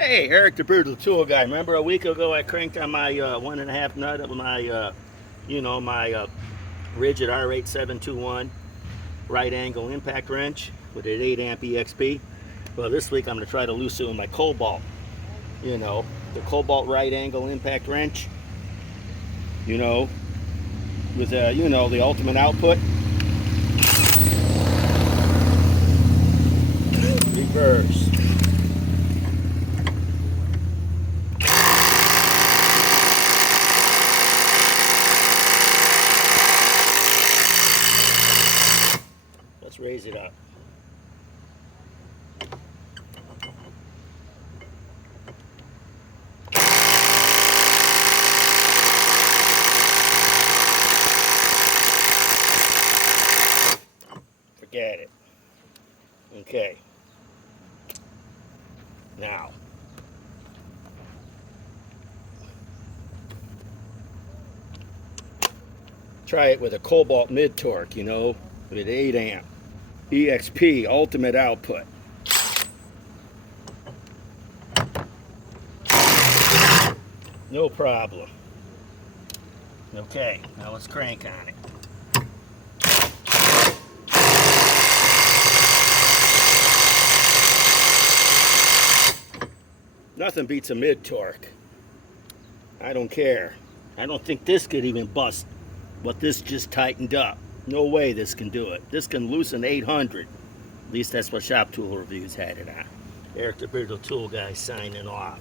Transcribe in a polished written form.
Hey, Eric the Brutal Tool Guy. Remember a week ago I cranked on my 1.5 nut of my, my rigid R8721 right angle impact wrench with an 8 amp EXP. Well, this week I'm going to try to loosen it with my KOBALT. The KOBALT right angle impact wrench. With the ultimate output. Reverse. Let's raise it up. Forget it. Okay. Now, try it with a KOBALT mid torque, with 8 amp. EXP, ultimate output. No problem. Okay, now let's crank on it. Nothing beats a mid torque. I don't care. I don't think this could even bust what this just tightened up. No way this can do it. This can loosen 800. At least that's what Shop Tool Reviews had it on. Eric the Brutal Tool Guy signing off.